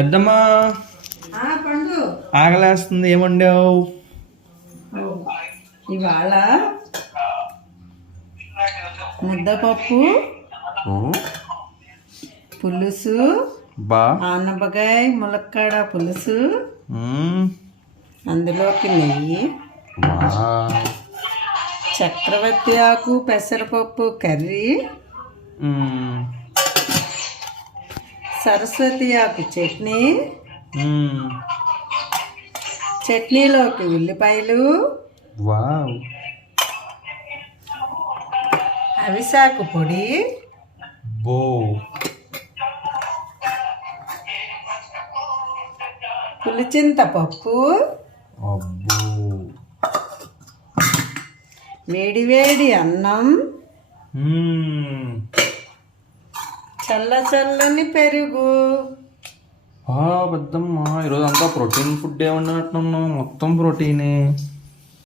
పెద్దమ్మా పండు ఆకలేస్తుంది, ఏమండావు ఇవాళ? ముద్దపప్పు, పులుసు, ఆనపకాయ ములక్కాడ పులుసు, అందులోకి నెయ్యి, చక్రవర్తి ఆకు పెసరపప్పు కర్రీ, సరస్వతి ఆకు చట్నీ, చట్నీలోకి ఉల్లిపాయలు, అవిసాకు పొడి, పులిచింతపప్పు, వేడి వేడి అన్నం, చల్ల చల్లని పెరుగు. పెద్దమ్మా ఈరోజు అంతా ప్రోటీన్ ఫుడ్ ఏమన్నట్టున్నావు, మొత్తం ప్రోటీనే.